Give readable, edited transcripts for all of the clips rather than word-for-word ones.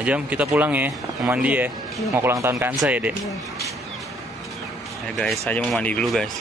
Ajam, kita pulang ya, mau mandi ya. Mau ulang tahun Kansa ya, Dek. Ya guys, Ajam mau mandi dulu guys.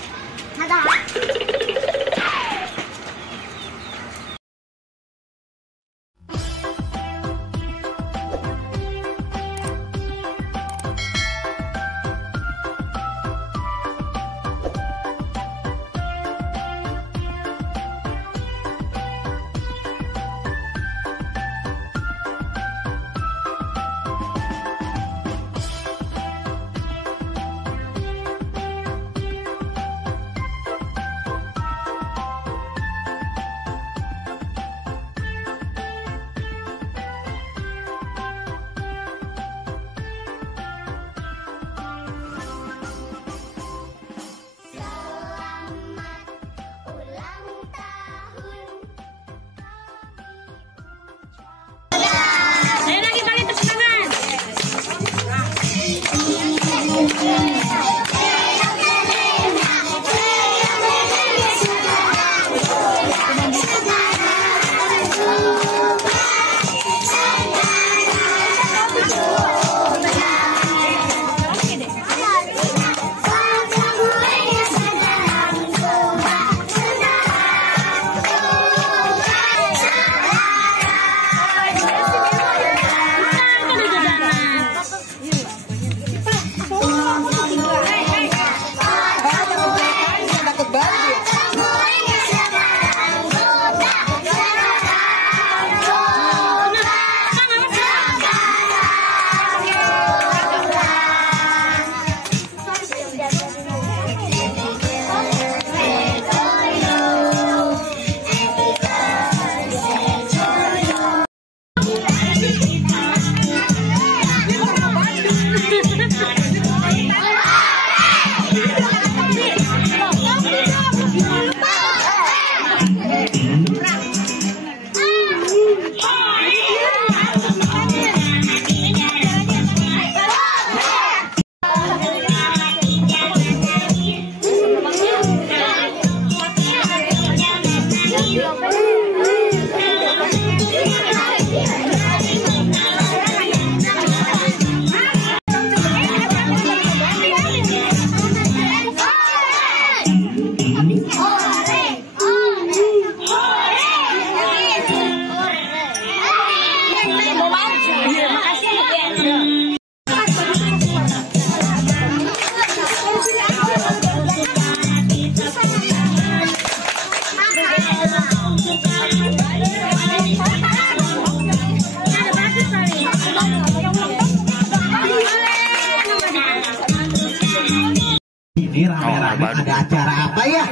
Ini rame-rame ada acara apa ya?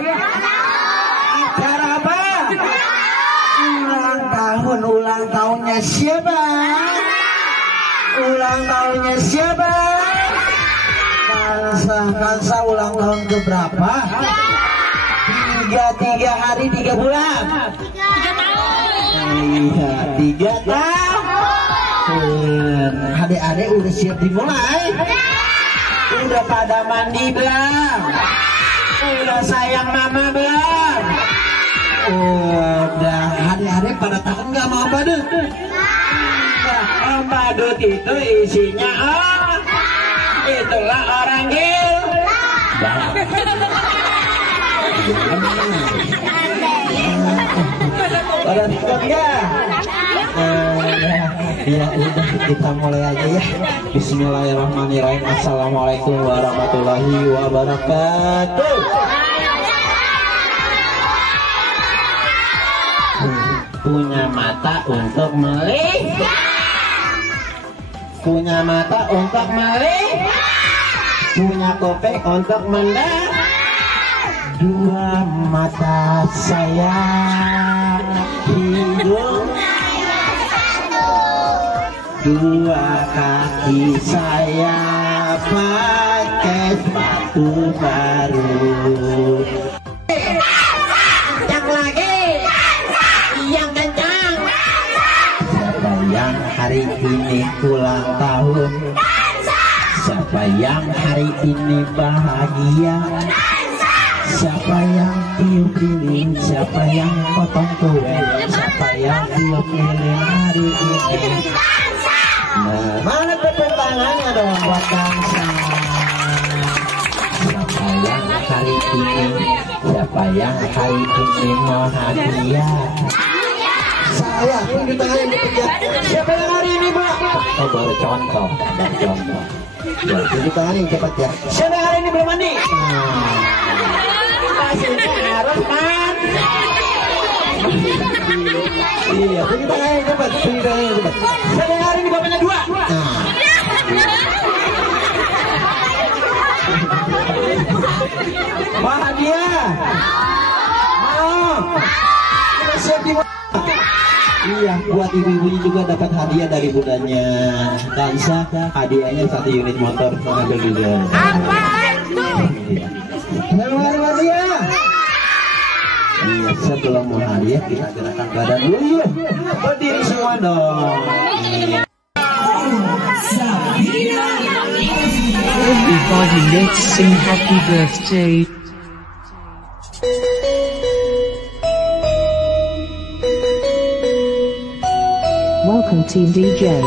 Acara apa? Ulang tahunnya siapa? Ulang tahunnya siapa? Kansa ulang tahun keberapa? 3 hari 3 bulan. 3 tahun. Iya, 3 tahun. Adik-adik udah siap dimulai? Udah pada mandi belum? Udah sayang mama belum? Udah. Adik-adik pada tahu nggak mau badut? Badut itu isinya itulah orang gila. Pada ikut ya? Ya udah, kita mulai aja ya. Bismillahirrahmanirrahim. Assalamualaikum warahmatullahi wabarakatuh. Punya mata untuk melihat. Punya mata untuk melihat. Punya kuping untuk mendengar. 2 mata saya, hidung, 2 kaki saya pakai sepatu baru. Kencang lagi, yang kencang. Siapa yang hari ini ulang tahun? Siapa yang hari ini bahagia? Siapa yang tiup lilin? Siapa yang potong kue? Siapa yang tiup lilin hari ini? benar. Mana tepuk tangannya dong buat bangsa. Siapa yang hari ini mau hadiah? Saya tunjuk tangan yang ketiga. Siapa yang hari ini, Pak? Oh, baru contoh. Ya, tunjuk tangan yang cepat ya. Siapa yang hari ini belum mandi? Masih harus mandi. Iya, tunjuk tangan yang cepat. Tunjuk tangan yang cepat. Siapa yang hari ini bapaknya 2? Pak hadiah. Mau. Kita siap di mana? Iya, buat ibu-ibu juga dapat hadiah dari bundanya Dansa. Hadiahnya 1 unit motor. Ambil juga. Apa itu? Selamat hadiah. Iya, sebelum mau hadiah kita gerakan badan dulu yuk. Berdiri semua dong. Everybody let's sing happy birthday. Welcome Team DJ.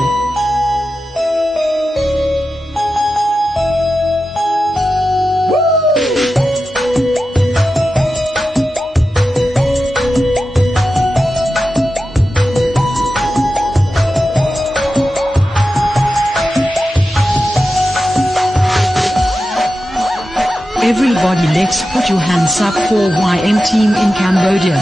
Everybody let's put your hands up for YM team in Cambodia.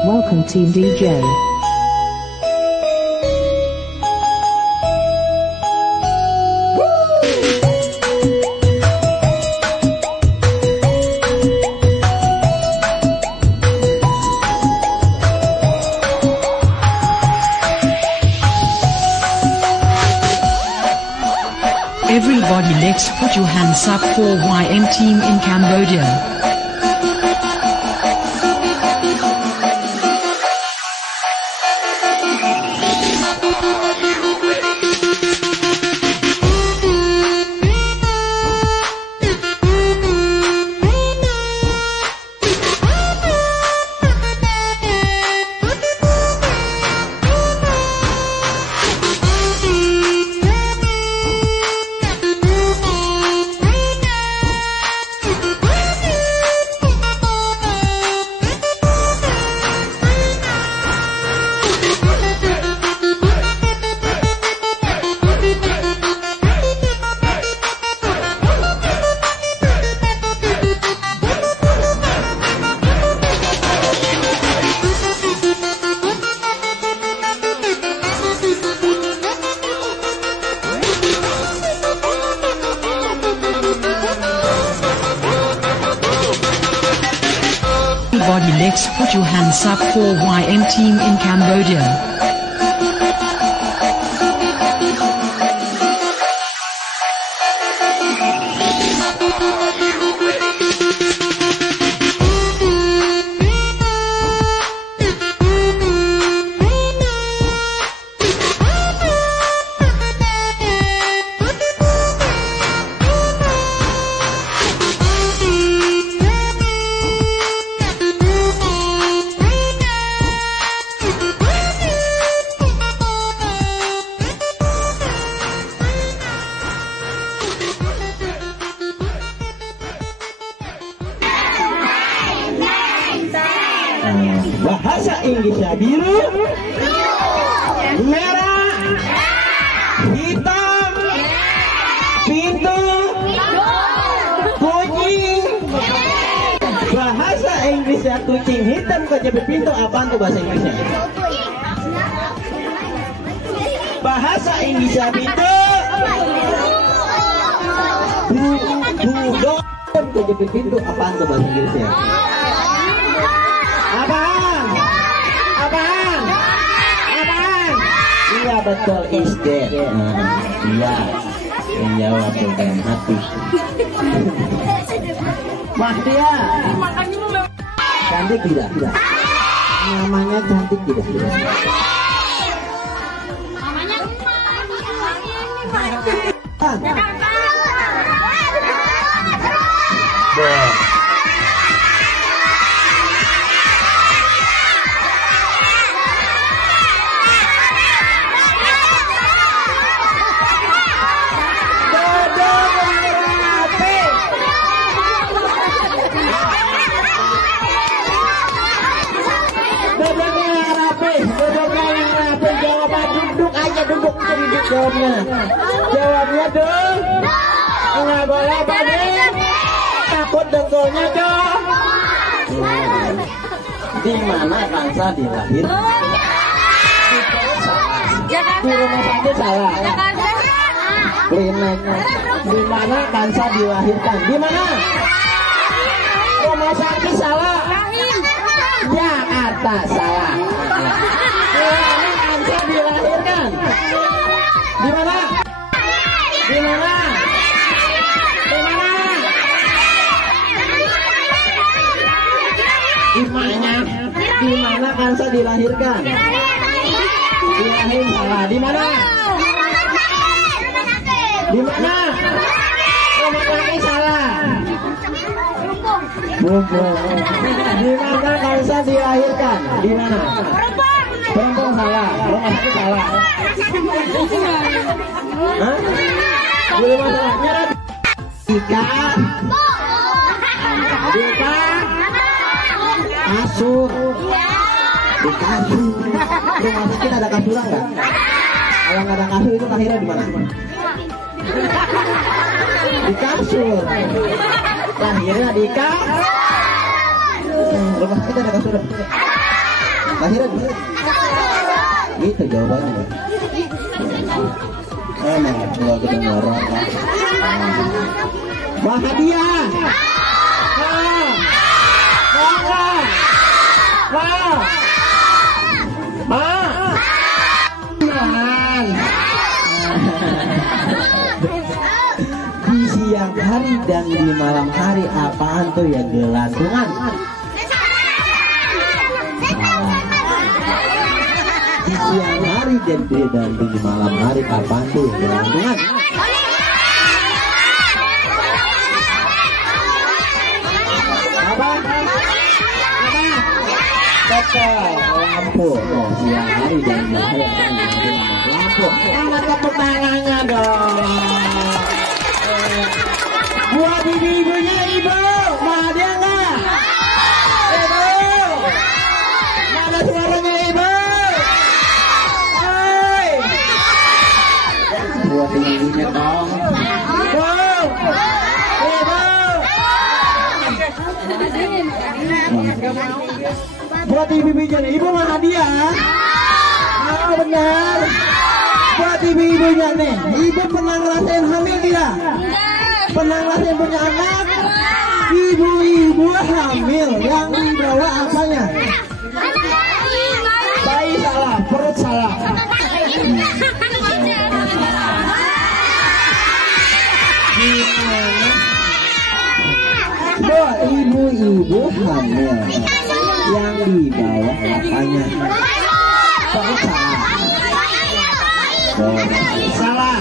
Welcome Team DJ. Everybody let's put your hands up for YM team in Cambodia. Everybody let's put your hands up for YM team in Cambodia. Bahasa Inggrisnya biru, merah, hitam, pintu, kucing. Bahasa Inggrisnya kucing hitam kunci pintu. Apaan tuh bahasa Inggrisnya? Bahasa Inggrisnya pintu, budok kunci pintu. Apaan tuh bahasa Inggrisnya? Apaan? Apaan? Apaan? Iya betul, is dead. Iya, yang jawab dengan hati. Mahdia, cantik tidak? Namanya cantik tidak? Jawabnya dong. Enggak boleh badan. Takut dengkulnya dong. Di mana bangsa dilahir? Di rumah sakit salah. Di mana bangsa dilahirkan? Di mana? Rumah sakit salah. Jakarta salah. Di mana bangsa dilahirkan? Di mana? Di mana? Di mana? Di mana? Di mana bangsa dilahirkan? Dilahir salah. Di mana? Di mana? Rumah sakit salah. Di mana bangsa dilahirkan? Di mana? Perempuan salah. Rumah sakit salah. Hah? Di rumah salah. Nyerah. Dika. Dika. Kasur. Di kasur. Rumah sakit ada kasuran nggak? Kalau nggak ada kasur itu lahirnya di mana? Di kasur. Lahirnya di kasur. Rumah sakit ada kasuran. Lahirnya di mana? Gitu jawabannya. Emang nggak kedengaran. Bahagia. Di siang hari dan di malam hari apaan tuh ya gelantungan? Di siang hari dan di malam hari apaan tuh ya gelantungan? Betul, lampu. Oh, siang hari dan malam hari lampu. Angkat tepuk tangannya dong. Buat ibu-ibunya ibu, mau dia nggak? Ibu, mana suaranya ibu? Hai, buat ibu-ibunya dong. Buat ibu-ibunya, ibu mah hadiah. Oh benar. Buat ibu-ibunya nih, ibu pernah ngerasain hamil tidak? Pernah ngerasain punya anak? Ibu-ibu hamil yang dibawa apanya? Bayi salah, perut salah. Buat ibu-ibu hamil yang dibawa apanya? Perut salah. Salah.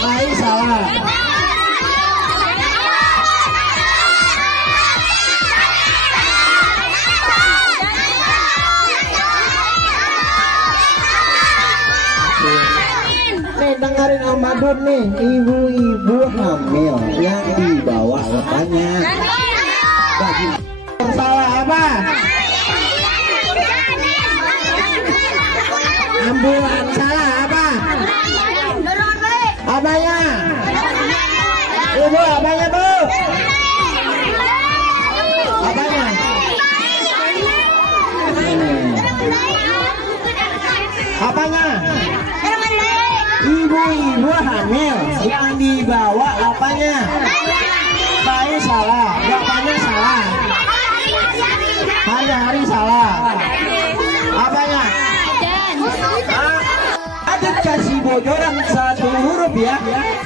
Bayi salah. Nih dengerin Om Badut nih, ibu-ibu hamil yang dibawa apanya? Bagi salah. bulan. Salah apa? Apanya? Ibu, apanya bu? Apanya? Apanya? Ibu-ibu hamil yang dibawa apanya? Bayi salah, bapaknya salah. Hari-hari salah. Apanya? Ada kasih bocoran satu huruf ya,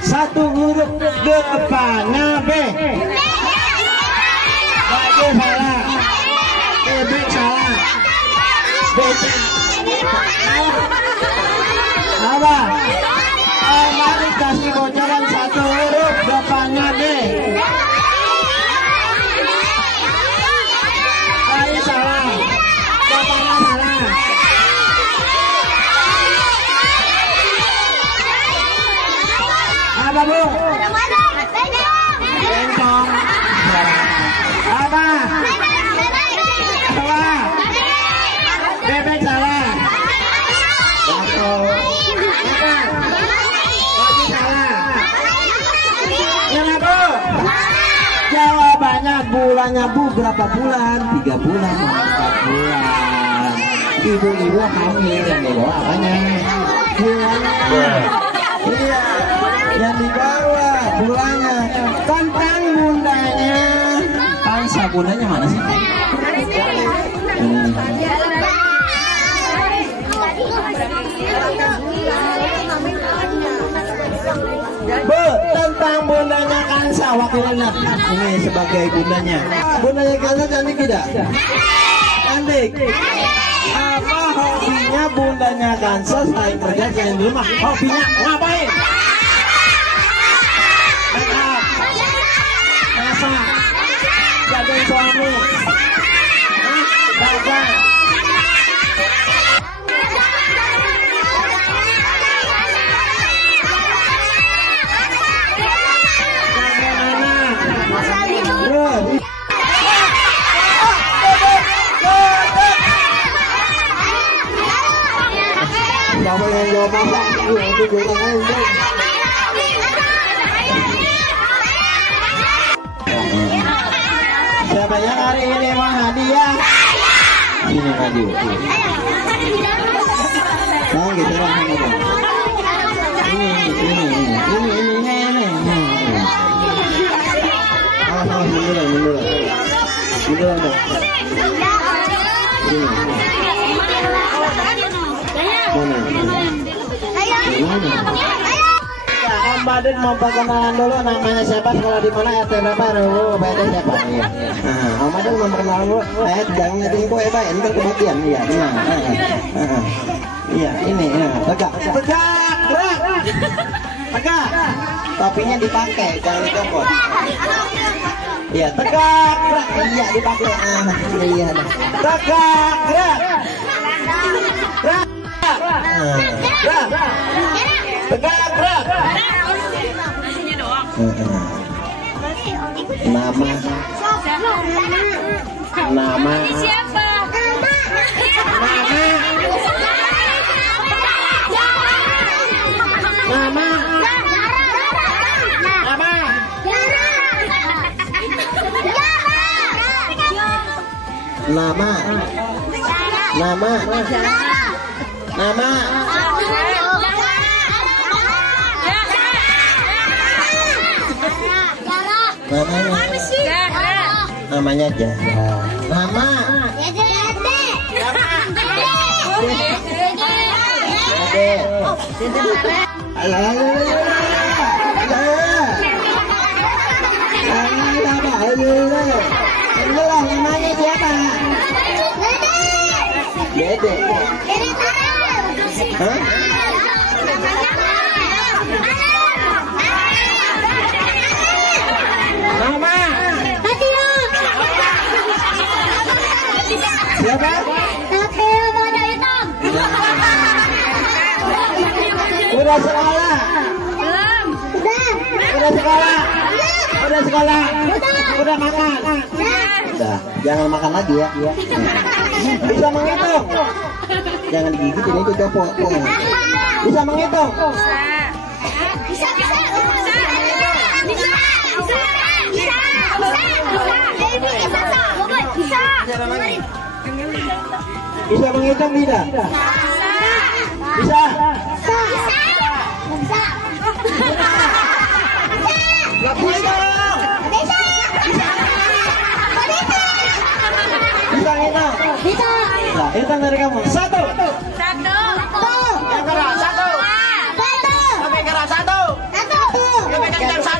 satu huruf depannya B. Bayi salah, B salah, B apa? Mari kasih bocoran satu huruf depannya B. Bayi salah, bapaknya salah. Apa bu? Bengkong. Apa? Apa? Bebek salah. Jatuh. Apa? Babi salah. Kenapa? Jawabannya bulannya bu berapa bulan? 3 bulan, 4 bulan. Ibu-ibu hamil yang dibawa apanya? Bulannya. Iya, yang dibawa bulannya. Tentang bundanya. Angsa bundanya mana sih? Bu, tentang bundanya Kansa wakilnya. Ini sebagai bundanya. Bundanya Kansa cantik tidak? Cantik. Apa hobinya bundanya Kansa selain kerja selain di rumah? Hobinya ngapain? Make up, masak, jadi suami, dagang. Siapa yang jawab masak? Itu gue aja. Siapa yang hari ini mau hadiah? Ini maju. Oh gitu lah. Ini. Mundur. Om Badun mau perkenalan dulu namanya siapa, sekolah di mana, RT berapa, RW siapa? Iya. Om Badun mau perkenalan dulu. Jangan ngeting kue baik, ini kan kebagian. Iya, iya, ini, tegak, gerak. Tegak. Topinya dipakai, jangan dicopot. Iya, tegak, gerak. Iya, dipakai. Iya. Tegak, gerak. Gerak. Tegak, gerak. Nama Siapa? namanya Jaya. Nama namanya siapa? Dede. Hah? Nama siapa? Udah sekolah? Belum. Udah sekolah? Udah sekolah. Udah makan. Udah, jangan makan lagi ya. Bisa menghitung. Jangan digigit ini itu copot. Bisa menghitung. Bisa menghitung tidak? Bisa. Bisa. Nah, hitung dari kamu. 1. Yang keras 1. Sampai keras 1. Sampai kencang 1.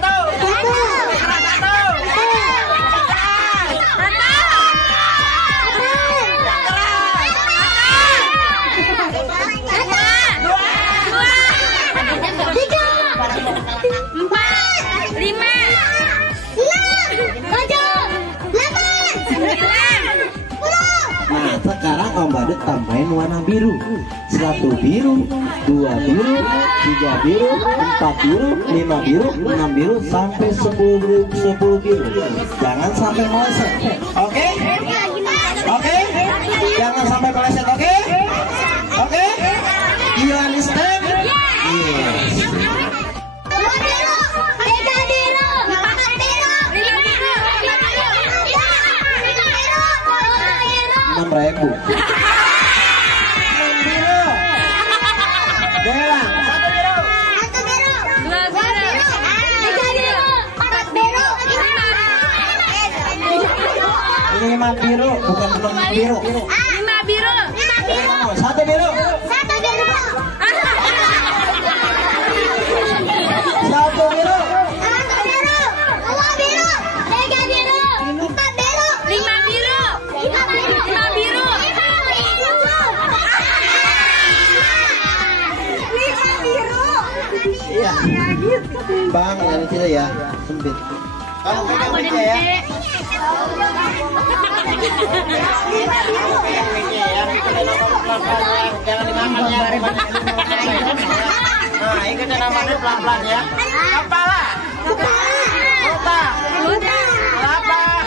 Sekarang Om Badut tambahin warna biru. 1 biru, 2 biru, 3 biru, 4 biru, 5 biru, 6 biru, sampai 10 biru. Jangan sampai meleset. Oke? Oke? Jangan sampai meleset. Oke? Oke? You understand? Yes. Ribu. 6 biru. Bella. 1 biru. 2 biru. 3 biru. 4 biru. 5 biru. Bukan 6 biru. 5 biru. 1 biru. 1 biru. 2 biru. 3 biru. 4 biru. 5 biru. 5 biru. Iya. Bang, dari sini ya, sempit. Kamu pegang meja ya. Jangan dimakan ya. Nah, ikutin namanya pelan-pelan ya. Kepala. Otak. Telapak.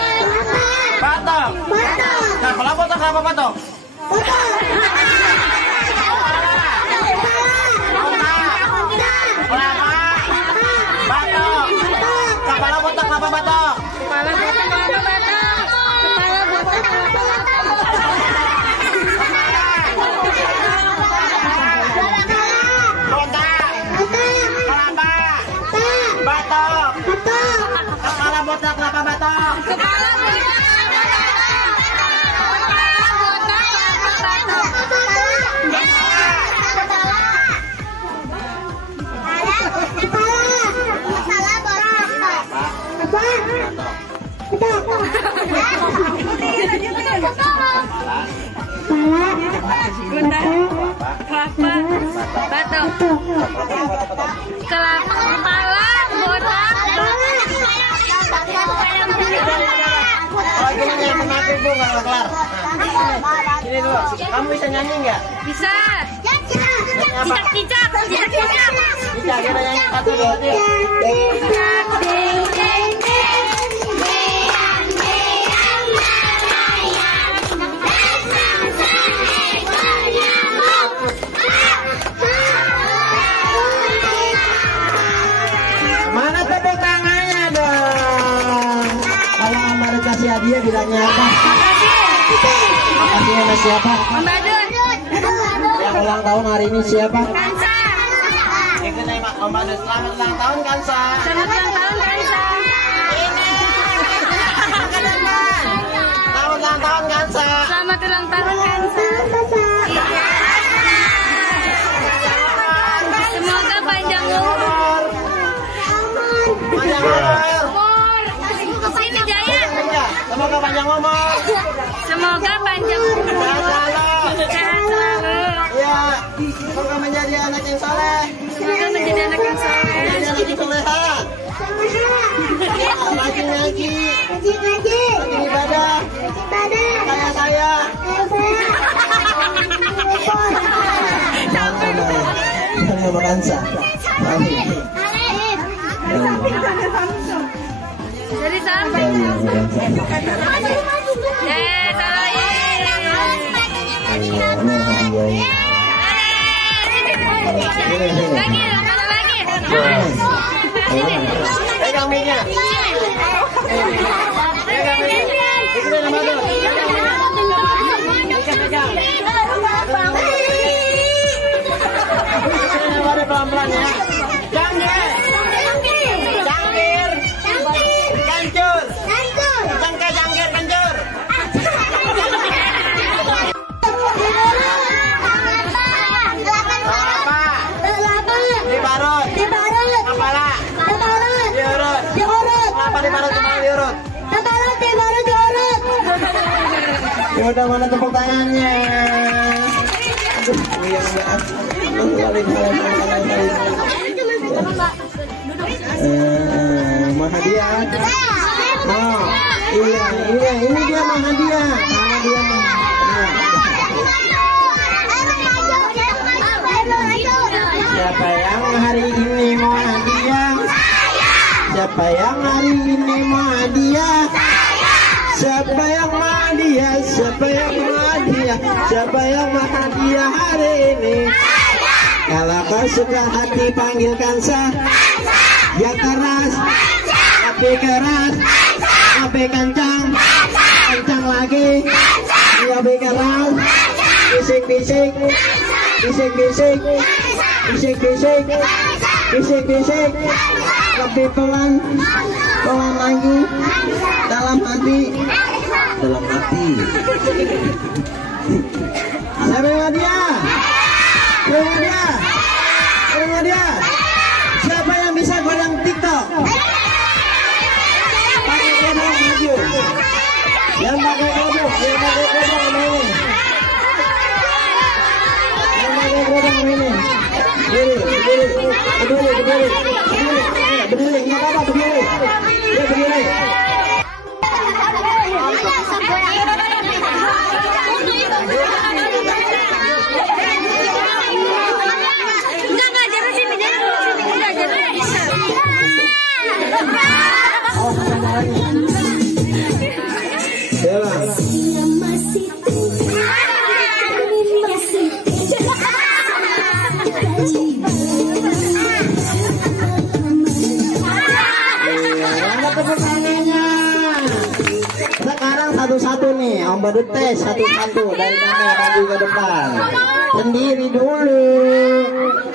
Batok. Kepala batok, kenapa batok? Kepala botak, kelapa batok. Ini dulu, kamu bisa nyanyi nggak? Bisa. Cicak. Bisa kita nyanyi 1, 2, 3. Mana tepuk tangannya dong? Kalau Om Badut kasih hadiah bilangnya apa? Makasih sama siapa? Om Badut. Yang ulang tahun hari ini siapa? Kansa. Ikut nembak Om Badut. Selamat ulang tahun Kansa. Selamat ulang tahun Kansa. Selamat ulang tahun Kansa. Selamat ulang tahun Kansa. Semoga panjang umur. Panjang umur. Sini Jaya. Semoga panjang umur. Semoga panjang umur. Sehat selalu. Ya, semoga menjadi anak yang soleh. Semoga menjadi anak yang soleh. Menjadi anak yang soleha. Rajin ngaji. Rajin ibadah. Kayak saya. Sama Kansa. Amin. Dari sana. Lagi, lagi. Pegang mic-nya. Pelan-pelan ya. Cangkir. Cangkir. Kancur. Cangkir, cangkir, kancur. Diparut. Kepala. Diurut. Kenapa diparut kepala diurut? Ya udah, mana tepuk tangannya? Mah hadiah. Oh, iya, ini dia mah hadiah. Siapa yang hari ini mau hadiah? Siapa yang hari ini mau hadiah? Siapa yang mau hadiah? Siapa yang mau hadiah? Siapa yang mau hadiah hari ini? Kalau kau suka hati panggilkan saya. Ya keras, tapi keras, tapi kencang, kencang lagi, lebih keras, bisik-bisik, bisik-bisik, bisik-bisik, bisik-bisik, lebih pelan, pelan lagi, dalam hati, dalam hati. Siapa dia? Siapa dia? Siapa dia? Siapa yang bisa goyang TikTok? Pakai kodok maju. Yang pakai kodok ini. Yang pakai kodok ini. Berdiri, nggak apa-apa, berdiri. Ya, berdiri. Sekarang satu-satu nih, Om Badut tes satu-satu dari kami maju ke depan. Sendiri dulu.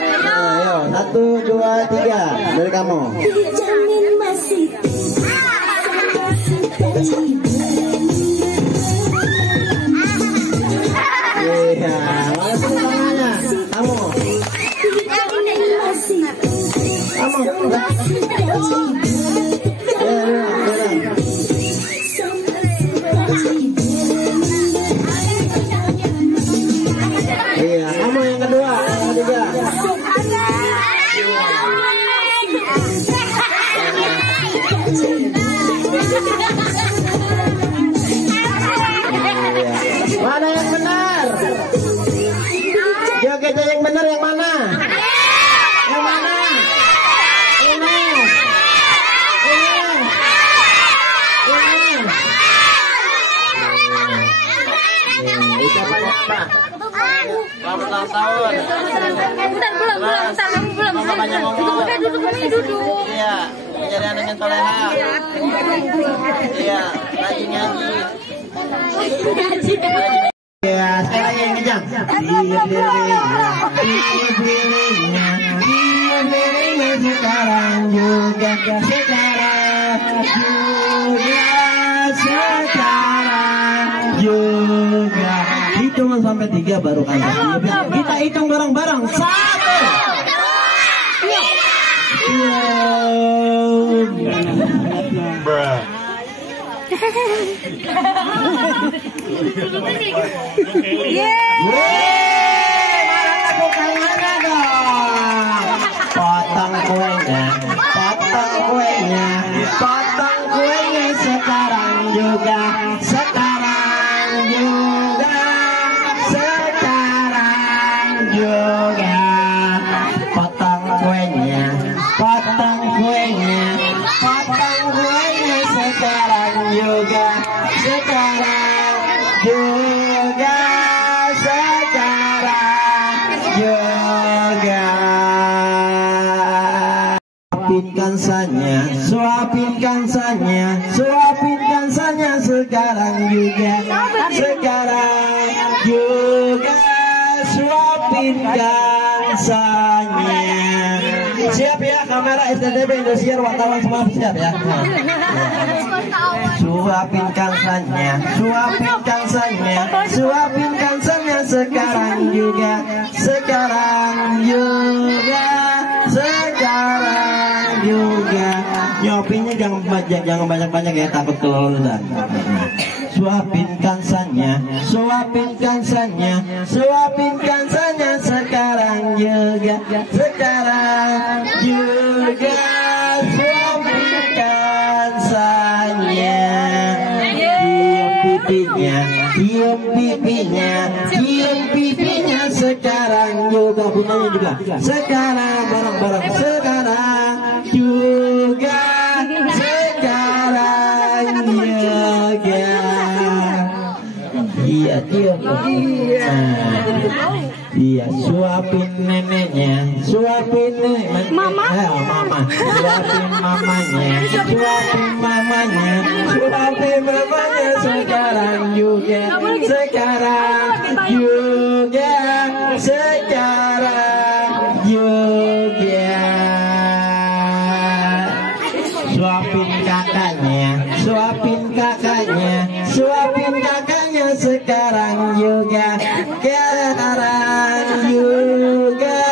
Nah, ayo 1, 2, 3 dari kamu. Iya, mana tangannya? Kamu. Iya, kamu yang kedua, yang ketiga. Mana yang benar? Joget yang benar yang mana? Yang mana? Ini. Ucapannya apa? Selamat ulang tahun. Belum. Makanya ngomong. Duduk. Iya, menjadi anak yang soleha. Iya, lagi nyanyi. Ya, saya lagi ngejam. Dia sekarang juga hitungan sampai 3 baru kan. Kita hitung bareng-bareng. 1, 2. Potong kuenya sekarang juga, potong kuenya sekarang juga, sekarang juga. Suapinkan saja, suapinkan saja, suapinkan saja sekarang juga, sekarang juga, suapinkan saja. Siap ya kamera STTB Indosiar wartawan semua siap ya. Suapinkan saja, suapinkan saja, suapinkan saja sekarang juga, sekarang juga, sekarang juga. Nyopinnya jangan banyak ya, takut kelulusan. Suapinkan saja, suapinkan saja, suapinkan saja sekarang juga, sekarang juga, suapinkan saja. Cium pipinya, cium pipinya, cium pipinya sekarang juga, punyanya juga. Sekarang bareng-bareng, sekarang juga, sekarang juga. Iya, cium. Iya, suapin neneknya, suapin mama, suapin mamanya, suapin mamanya, suapin mamanya sekarang juga, sekarang juga, sekarang juga. Suapin kakaknya, suapin kakaknya, suapin kakaknya sekarang juga, sekarang juga,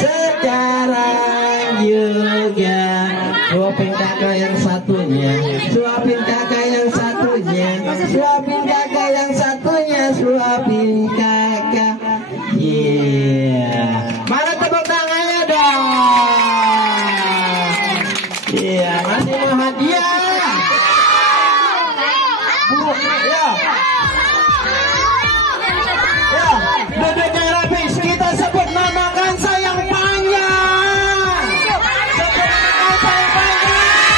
sekarang juga. Suapin kakak yang satunya, suapin kakak yang satunya, suapin kakak yang satunya, suapin kakak. Iya, mana tepuk tangannya dong? Iya, masih mau hadiah. Ya, duduk yang rapi. Kita sebut nama Kansa yang panjang. Sebut nama Kansa yang panjang.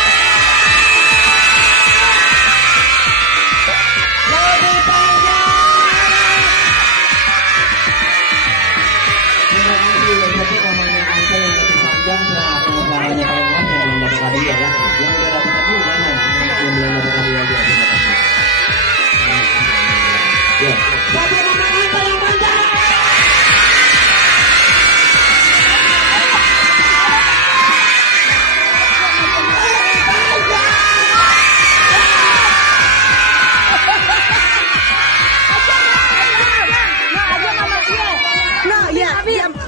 Lebih panjang. Terima kasih yang sebut namanya Kansa yang lebih panjang. Nah, penyebarannya panjang yang belum dapat hadiah ya. Yang sudah dapat hadiah jangan. Yang belum dapat hadiah aja. Terima kasih. Ya. Sebut nama Kansa yang panjang.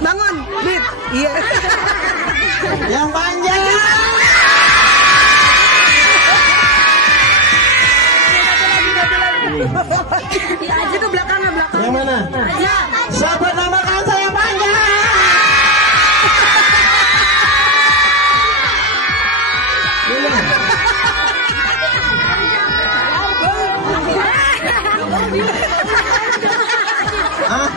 Bangun, Bib. Iya. Yang panjang. Itu belakangnya. Yang mana? Sebut nama Kansa yang panjang. Ini. Hah?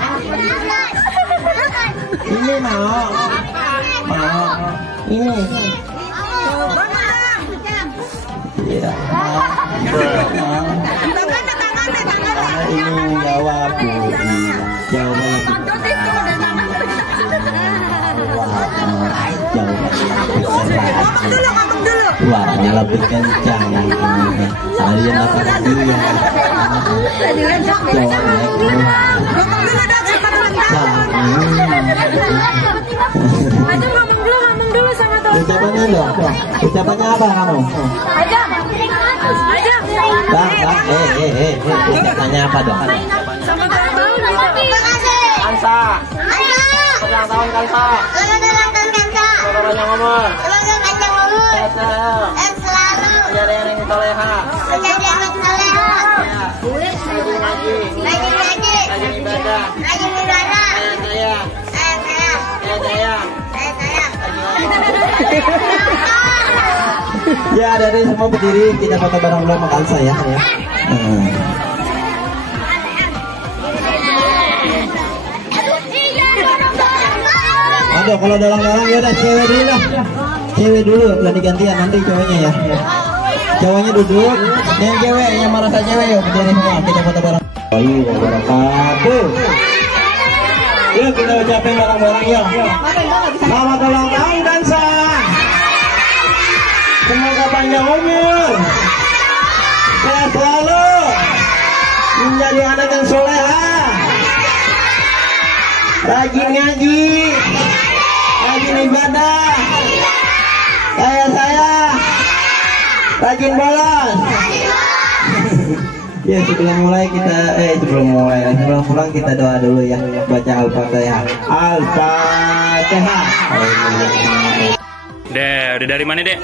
Ini mau. Ini. Tidak mau. Ini jawab jawab suaranya lebih kencang kalian dapat hadiah Aja ngomong dulu sama Tony. ucapannya dong, ucapannya apa kamu? Aja. Bang, ucapannya apa dong? Sama Tony. Terima kasih. Kansa, ulang tahun Kansa. Selamat tahun Kansa. Semoga umur. Semoga panjang umur. Selalu. Menjadi yang soleha. Menjadi anak soleha. Rajin ngaji. Rajin ibadah. Rajin ibadah. Sayang. Ya, dari semua berdiri kita foto bareng dulu sama Kansa ya. Aduh, kalau dalang-dalang ya udah cewek dulu lah. Cewek dulu, ganti-gantian nanti cowoknya ya. Cowoknya duduk, yang cewek, yang merasa cewek yuk berdiri semua, kita foto bareng. Wabarakatuh. Yuk kita ucapin bareng-bareng yuk. Selamat ulang tahun Kansa. Semoga panjang umur, sehat selalu, menjadi anak yang soleha, rajin ngaji, rajin ibadah, saya rajin bolos. Ya sebelum pulang kita doa dulu ya, baca Al-Fatihah. Al-Fatihah. Udah dari mana, Dek?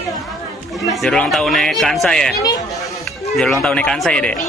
Dari ulang tahunnya Kansa ya? Dari ulang tahunnya Kansa ya, Dek?